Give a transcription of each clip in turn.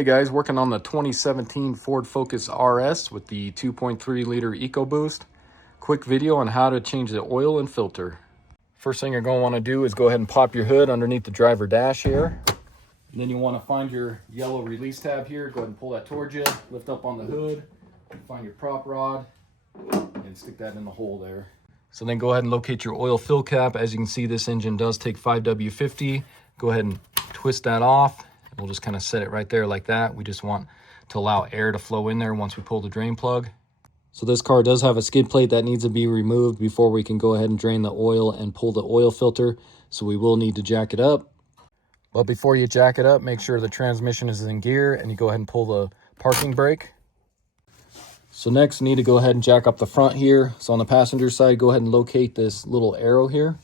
Hey guys, working on the 2017 Ford Focus RS with the 2.3 liter EcoBoost. Quick video on how to change the oil and filter. First thing you're going to want to do is go ahead and pop your hood underneath the driver dash here. And then you want to find your yellow release tab here. Go ahead and pull that towards you, lift up on the hood, find your prop rod, and stick that in the hole there. So then go ahead and locate your oil fill cap. As you can see, this engine does take 5W50. Go ahead and twist that off. We'll just kind of set it right there like that. We just want to allow air to flow in there once we pull the drain plug. So this car does have a skid plate that needs to be removed before we can go ahead and drain the oil and pull the oil filter. So we will need to jack it up. But before you jack it up, make sure the transmission is in gear and you go ahead and pull the parking brake. So next, you need to go ahead and jack up the front here. So on the passenger side, go ahead and locate this little arrow here.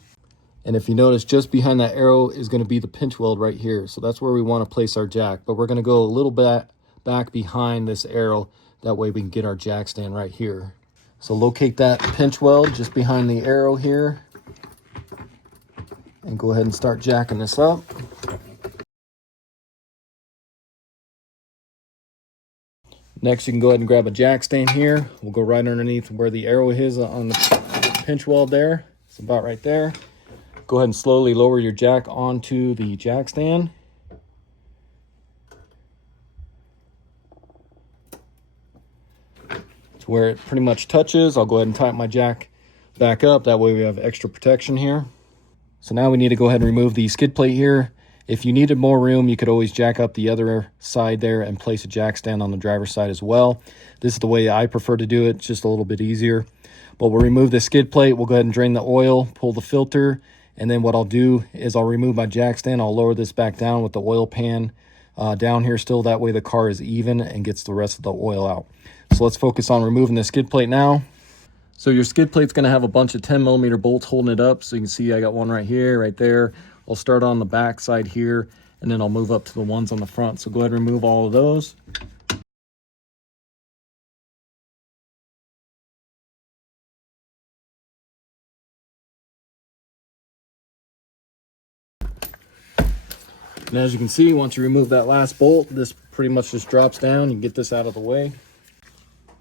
And if you notice, just behind that arrow is going to be the pinch weld right here. So that's where we want to place our jack. But we're going to go a little bit back behind this arrow. That way we can get our jack stand right here. So locate that pinch weld just behind the arrow here. And go ahead and start jacking this up. Next, you can go ahead and grab a jack stand here. We'll go right underneath where the arrow is on the pinch weld there. It's about right there. Go ahead and slowly lower your jack onto the jack stand. To where it pretty much touches. I'll go ahead and tighten my jack back up. That way we have extra protection here. So now we need to go ahead and remove the skid plate here. If you needed more room, you could always jack up the other side there and place a jack stand on the driver's side as well. This is the way I prefer to do it. It's just a little bit easier. But we'll remove the skid plate. We'll go ahead and drain the oil, pull the filter. And then what I'll do is I'll remove my jack stand. I'll lower this back down with the oil pan down here still. That way the car is even and gets the rest of the oil out. So let's focus on removing the skid plate now. So your skid plate's going to have a bunch of 10mm bolts holding it up. So you can see I got one right here, right there. I'll start on the back side here, and then I'll move up to the ones on the front. So go ahead and remove all of those. And as you can see, once you remove that last bolt, this pretty much just drops down. You can get this out of the way.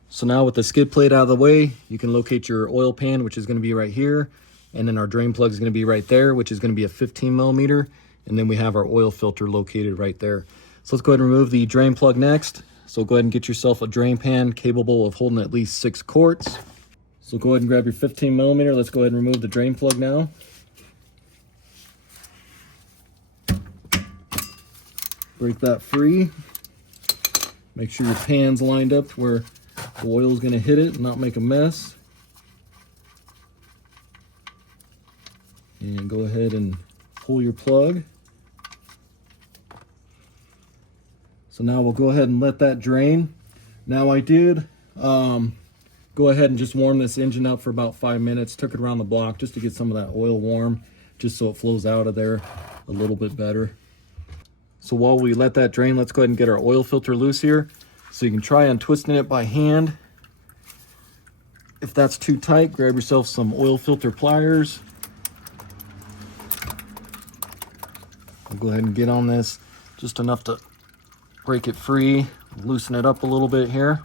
So now with the skid plate out of the way, you can locate your oil pan, which is going to be right here. And then our drain plug is going to be right there, which is going to be a 15mm. And then we have our oil filter located right there. So let's go ahead and remove the drain plug next. So go ahead and get yourself a drain pan capable of holding at least 6 quarts. So go ahead and grab your 15mm. Let's go ahead and remove the drain plug now. Break that free. Make sure your pan's lined up to where the oil is going to hit it and not make a mess. And go ahead and pull your plug. So now we'll go ahead and let that drain. Now I did go ahead and just warm this engine up for about 5 minutes. Took it around the block just to get some of that oil warm, just so it flows out of there a little bit better. So while we let that drain, let's go ahead and get our oil filter loose here. So you can try untwisting it by hand. If that's too tight, grab yourself some oil filter pliers. I'll go ahead and get on this just enough to break it free, loosen it up a little bit here.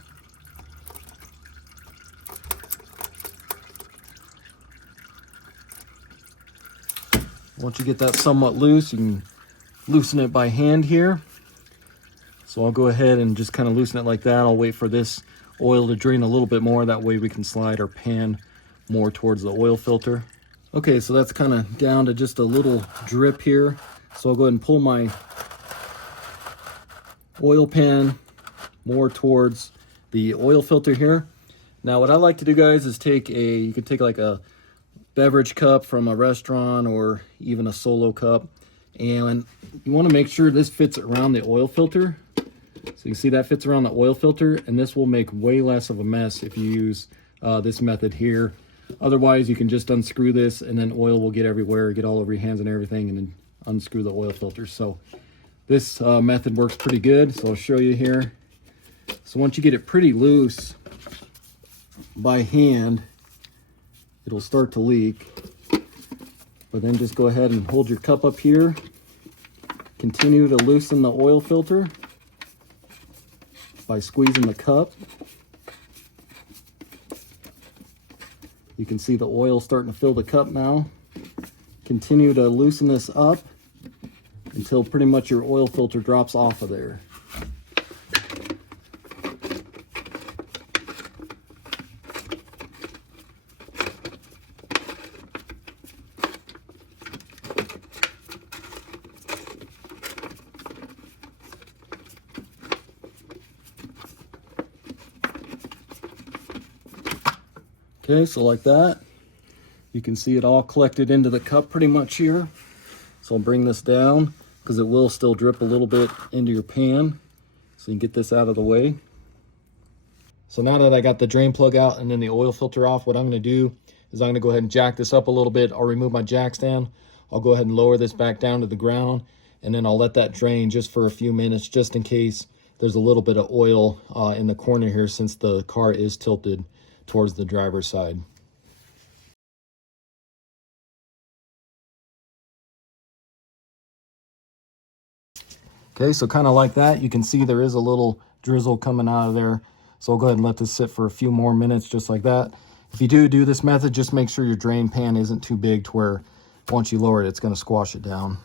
Once you get that somewhat loose, you can loosen it by hand here. So I'll go ahead and just kind of loosen it like that. I'll wait for this oil to drain a little bit more. That way we can slide our pan more towards the oil filter. Okay, so that's kind of down to just a little drip here. So I'll go ahead and pull my oil pan more towards the oil filter here. Now what I like to do, guys, is you could take like a beverage cup from a restaurant or even a Solo cup. And you want to make sure this fits around the oil filter. So you see that fits around the oil filter, and this will make way less of a mess if you use this method here. Otherwise, you can just unscrew this and then oil will get everywhere, get all over your hands and everything, and then unscrew the oil filter. So this method works pretty good. So I'll show you here. So once you get it pretty loose by hand, it'll start to leak. But then just go ahead and hold your cup up here. Continue to loosen the oil filter. by squeezing the cup. You can see the oil starting to fill the cup now. Continue to loosen this up until pretty much your oil filter drops off of there. Okay, so like that, you can see it all collected into the cup pretty much here. So I'll bring this down because it will still drip a little bit into your pan. So you can get this out of the way. So now that I got the drain plug out and then the oil filter off, what I'm going to do is I'm going to go ahead and jack this up a little bit. I'll remove my jack stand. I'll go ahead and lower this back down to the ground, and then I'll let that drain just for a few minutes, just in case there's a little bit of oil in the corner here, since the car is tilted towards the driver's side. Okay, so kind of like that, you can see there is a little drizzle coming out of there. So I'll go ahead and let this sit for a few more minutes, just like that. If you do this method, just make sure your drain pan isn't too big to where once you lower it, it's going to squash it down.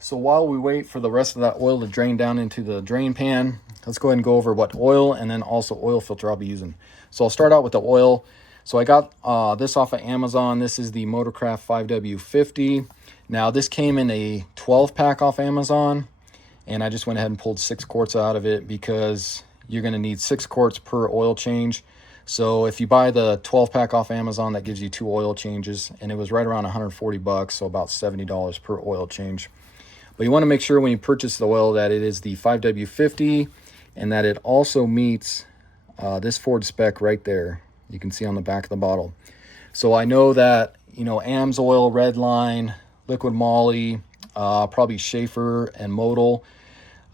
So while we wait for the rest of that oil to drain down into the drain pan, let's go ahead and go over what oil and then also oil filter I'll be using. So I'll start out with the oil. So I got this off of Amazon. This is the Motorcraft 5W50. Now this came in a 12 pack off Amazon, and I just went ahead and pulled 6 quarts out of it because you're going to need 6 quarts per oil change. So if you buy the 12 pack off Amazon, that gives you 2 oil changes, and it was right around 140 bucks, so about $70 per oil change. But you want to make sure when you purchase the oil that it is the 5W50 and that it also meets this Ford spec right there. You can see on the back of the bottle. So I know that, you know, AMSOIL, Redline, Liquid Moly, probably Schaefer and Modal,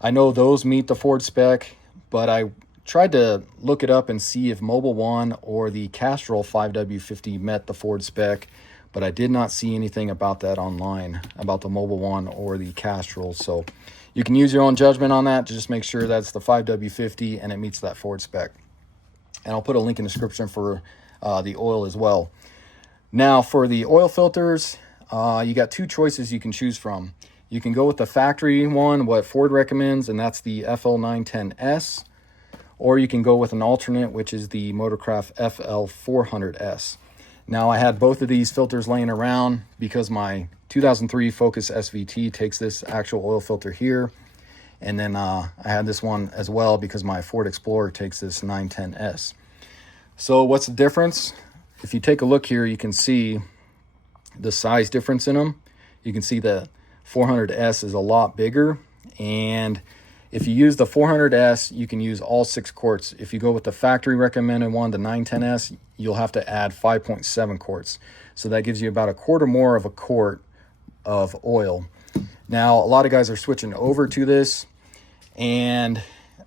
I know those meet the Ford spec, but I tried to look it up and see if Mobil 1 or the Castrol 5W50 met the Ford spec, but I did not see anything about that online, about the Mobil 1 or the Castrol. So you can use your own judgment on that to just make sure that's the 5W50 and it meets that Ford spec. And I'll put a link in the description for the oil as well. Now for the oil filters, you got 2 choices you can choose from. You can go with the factory one, what Ford recommends, and that's the FL910S. Or you can go with an alternate, which is the Motorcraft FL400S. Now I had both of these filters laying around because my 2003 Focus SVT takes this actual oil filter here. And then I had this one as well because my Ford Explorer takes this 910S. So what's the difference? If you take a look here, you can see the size difference in them. You can see the 400S is a lot bigger. And if you use the 400S, you can use all 6 quarts. If you go with the factory recommended one, the 910S, you'll have to add 5.7 quarts. So that gives you about a quarter more of a quart of oil. Now, a lot of guys are switching over to this, and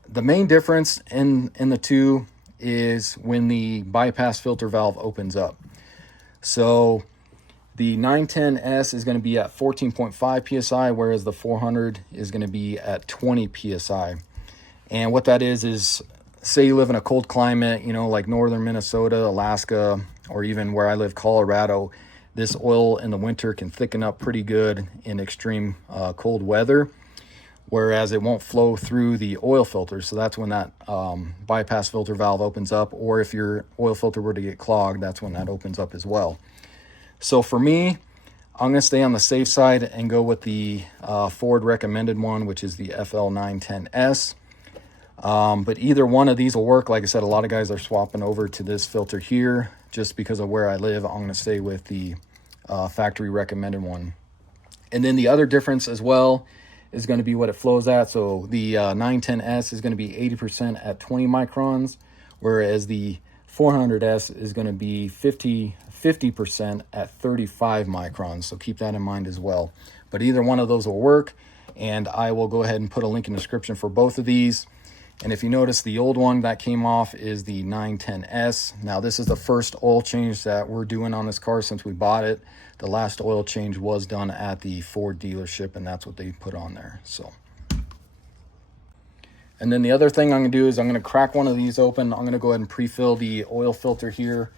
the main difference in the two is when the bypass filter valve opens up. So the 910S is going to be at 14.5 psi, whereas the 400 is going to be at 20 psi. And what that is say you live in a cold climate, you know, like northern Minnesota, Alaska, or even where I live, Colorado. This oil in the winter can thicken up pretty good in extreme cold weather, whereas it won't flow through the oil filter. So that's when that bypass filter valve opens up, or if your oil filter were to get clogged, that's when that opens up as well. So for me, I'm going to stay on the safe side and go with the Ford recommended one, which is the FL910S. But either one of these will work. Like I said, a lot of guys are swapping over to this filter here just because of where I live. I'm going to stay with the factory recommended one. And then the other difference as well is going to be what it flows at. So the 910S is going to be 80% at 20 microns, whereas the 400S is going to be 50% at 35 microns. So keep that in mind as well. But either one of those will work, and I will go ahead and put a link in the description for both of these. And if you notice, the old one that came off is the 910S. Now this is the first oil change that we're doing on this car since we bought it. The last oil change was done at the Ford dealership, and that's what they put on there. So And then the other thing I'm gonna do is I'm gonna crack one of these open. I'm gonna go ahead and pre-fill the oil filter here.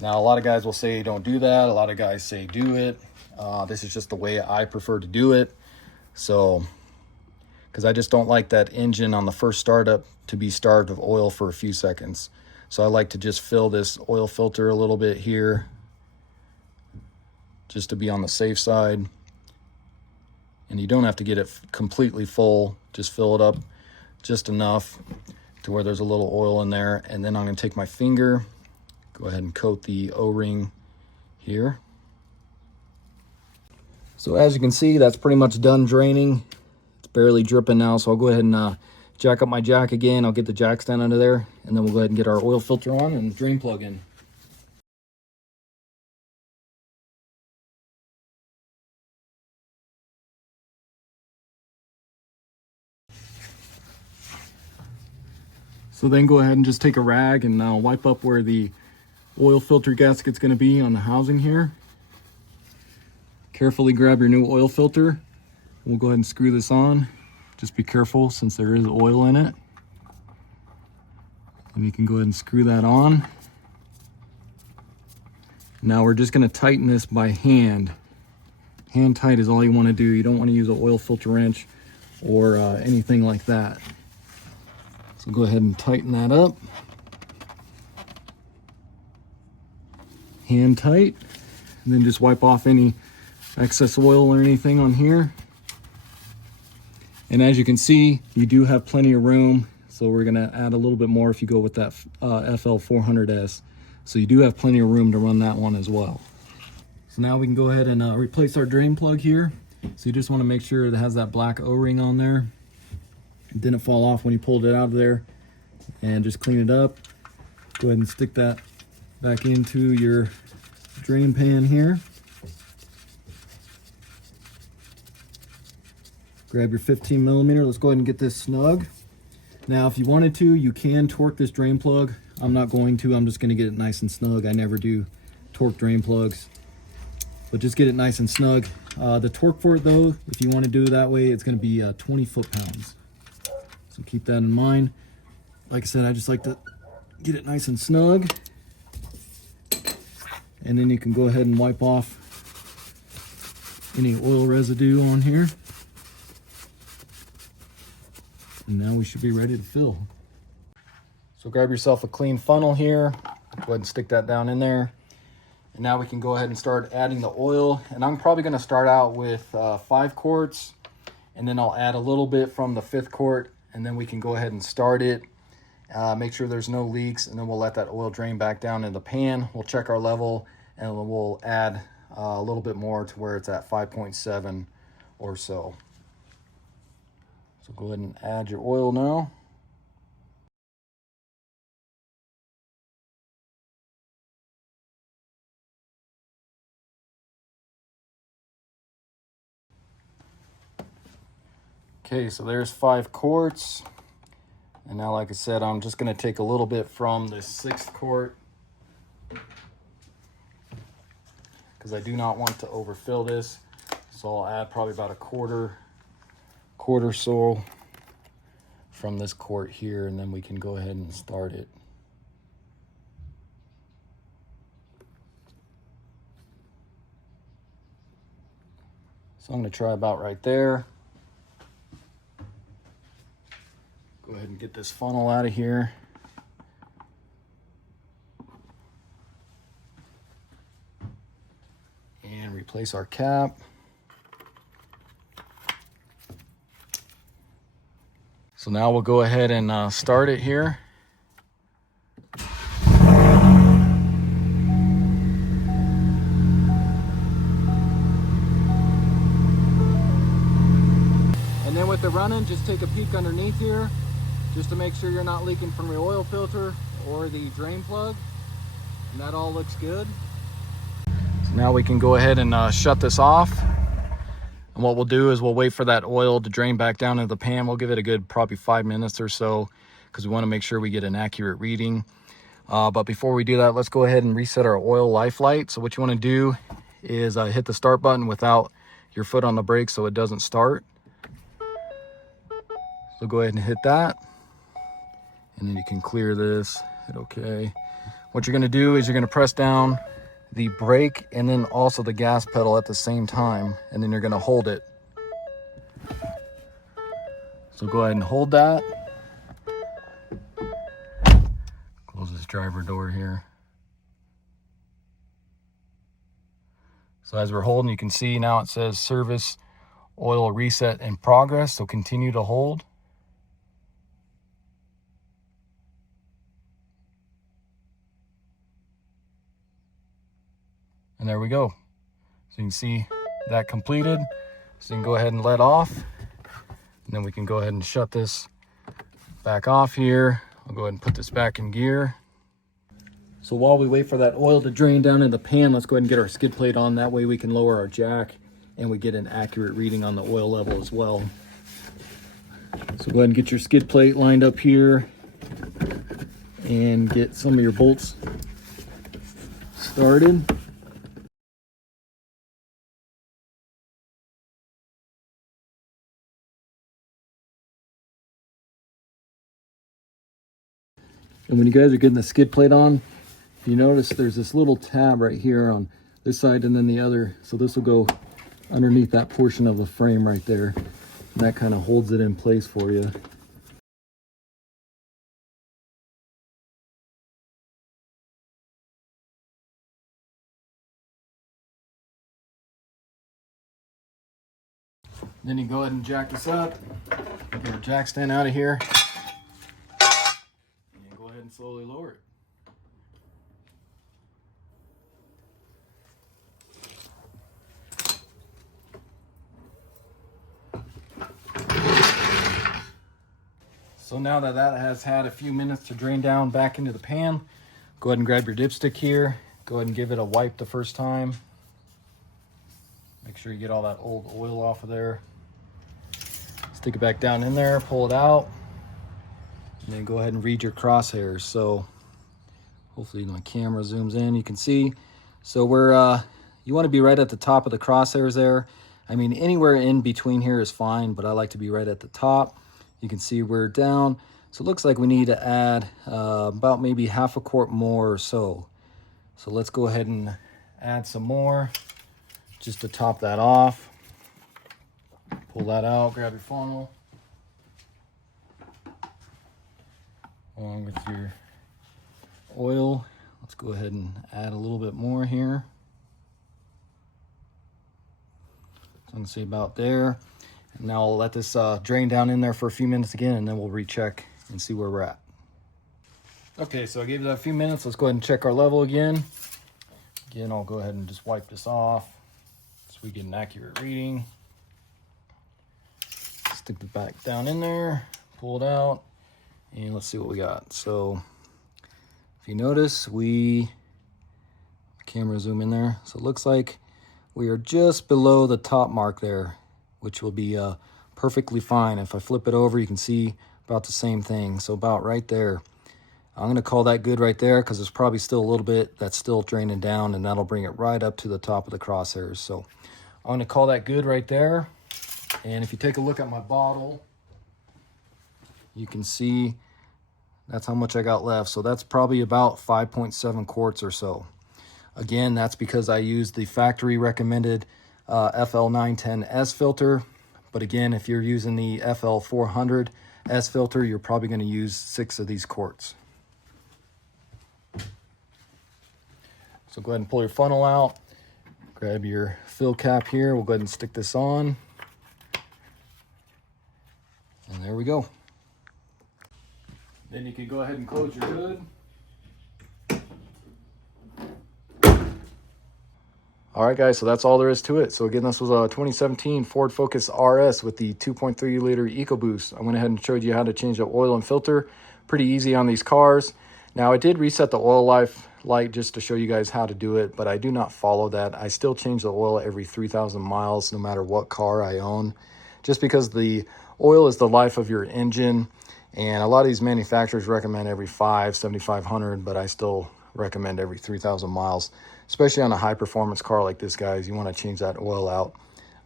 Now, a lot of guys will say don't do that. A lot of guys say do it. This is just the way I prefer to do it. So, because I just don't like that engine on the first startup to be starved of oil for a few seconds. So I like to just fill this oil filter a little bit here, just to be on the safe side. And you don't have to get it completely full. Just fill it up just enough to where there's a little oil in there. And then I'm gonna take my finger, go ahead and coat the O-ring here. So as you can see, that's pretty much done draining. It's barely dripping now, so I'll go ahead and jack up my jack again. I'll get the jack stand under there, and then we'll go ahead and get our oil filter on and the drain plug in. So then go ahead and just take a rag and wipe up where the oil filter gasket's going to be on the housing here. Carefully grab your new oil filter. We'll go ahead and screw this on. Just be careful since there is oil in it. And you can go ahead and screw that on. Now we're just going to tighten this by hand. Hand tight is all you want to do. You don't want to use an oil filter wrench or anything like that. So go ahead and tighten that up. Hand tight. And then just wipe off any excess oil or anything on here. And as you can see, you do have plenty of room. So we're gonna add a little bit more if you go with that FL400S. So you do have plenty of room to run that one as well. So now we can go ahead and replace our drain plug here. So you just wanna make sure it has that black O-ring on there. It didn't fall off when you pulled it out of there. And just clean it up. Go ahead and stick that back into your drain pan here. Grab your 15 millimeter. Let's go ahead and get this snug. Now, if you wanted to, you can torque this drain plug. I'm not going to. I'm just going to get it nice and snug. I never do torque drain plugs, but just get it nice and snug. The torque for it, though, if you want to do it that way, it's going to be 20 foot-pounds. So keep that in mind. Like I said, I just like to get it nice and snug. And then you can go ahead and wipe off any oil residue on here. And now we should be ready to fill. So grab yourself a clean funnel here. Go ahead and stick that down in there. And now we can go ahead and start adding the oil. And I'm probably going to start out with 5 quarts. And then I'll add a little bit from the 5th quart. And then we can go ahead and start it. Make sure there's no leaks. And then we'll let that oil drain back down in the pan. We'll check our level. And we'll add a little bit more to where it's at 5.7 or so. So go ahead and add your oil now. Okay, so there's 5 quarts. And now, like I said, I'm just going to take a little bit from the 6th quart, because I do not want to overfill this. So I'll add probably about a quarter so from this quart here, and then we can go ahead and start it. So I'm going to try about right there. Go ahead and get this funnel out of here. And replace our cap. So now we'll go ahead and start it here. And then with the running, just take a peek underneath here, just to make sure you're not leaking from your oil filter or the drain plug. And that all looks good. So now we can go ahead and shut this off. And what we'll do is we'll wait for that oil to drain back down into the pan. We'll give it a good probably 5 minutes or so, because we want to make sure we get an accurate reading. But before we do that, let's go ahead and reset our oil life light. So what you want to do is hit the start button without your foot on the brake so it doesn't start. So go ahead and hit that. And then you can clear this, hit okay. What you're gonna do is you're gonna press down the brake and then also the gas pedal at the same time, and then you're gonna hold it. So go ahead and hold that. Close this driver door here. So as we're holding, you can see now it says service oil reset in progress, so continue to hold. And there we go. So you can see that completed. So you can go ahead and let off. And then we can go ahead and shut this back off here. I'll go ahead and put this back in gear. So while we wait for that oil to drain down in the pan, let's go ahead and get our skid plate on. That way we can lower our jack and we get an accurate reading on the oil level as well. So go ahead and get your skid plate lined up here and get some of your bolts started. And when you guys are getting the skid plate on, if you notice there's this little tab right here on this side and then the other. So this will go underneath that portion of the frame right there. And that kind of holds it in place for you. Then you go ahead and jack this up. Get our jack stand out of here. And go ahead and slowly lower it. So now that that has had a few minutes to drain down back into the pan, go ahead and grab your dipstick here. Go ahead and give it a wipe the first time. Make sure you get all that old oil off of there. Stick it back down in there, pull it out, and then go ahead and read your crosshairs. So hopefully my camera zooms in, you can see. So you want to be right at the top of the crosshairs there. I mean, anywhere in between here is fine, but I like to be right at the top. You can see we're down. So it looks like we need to add about maybe half a quart more or so. So let's go ahead and add some more just to top that off. Pull that out, grab your funnel. Along with your oil. Let's go ahead and add a little bit more here. So I'm gonna say about there. And now I'll let this drain down in there for a few minutes again, and then we'll recheck and see where we're at. Okay, so I gave it a few minutes. Let's go ahead and check our level again. Again, I'll go ahead and just wipe this off so we get an accurate reading. Stick it back down in there, pull it out, and let's see what we got. So if you notice, camera zoom in there. So it looks like we are just below the top mark there, which will be perfectly fine. If I flip it over, you can see about the same thing. So about right there. I'm gonna call that good right there because there's probably still a little bit that's still draining down, and that'll bring it right up to the top of the crosshairs. So I'm gonna call that good right there. And if you take a look at my bottle, you can see that's how much I got left. So that's probably about 5.7 quarts or so. Again, that's because I used the factory recommended FL910S filter. But again, if you're using the FL400S filter, you're probably going to use 6 of these quarts. So go ahead and pull your funnel out. Grab your fill cap here. We'll go ahead and stick this on. And there we go. Then you can go ahead and close your hood. All right, guys, so that's all there is to it. So again, this was a 2017 Ford Focus RS with the 2.3 liter EcoBoost. I went ahead and showed you how to change the oil and filter. Pretty easy on these cars. Now, I did reset the oil life light just to show you guys how to do it, but I do not follow that. I still change the oil every 3,000 miles, no matter what car I own, just because the oil is the life of your engine. And a lot of these manufacturers recommend every 7,500, but I still recommend every 3,000 miles, especially on a high performance car like this, guys. You want to change that oil out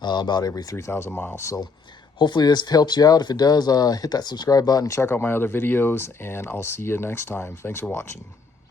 about every 3,000 miles. So Hopefully this helps you out. If it does, hit that subscribe button, check out my other videos, and I'll see you next time. Thanks for watching.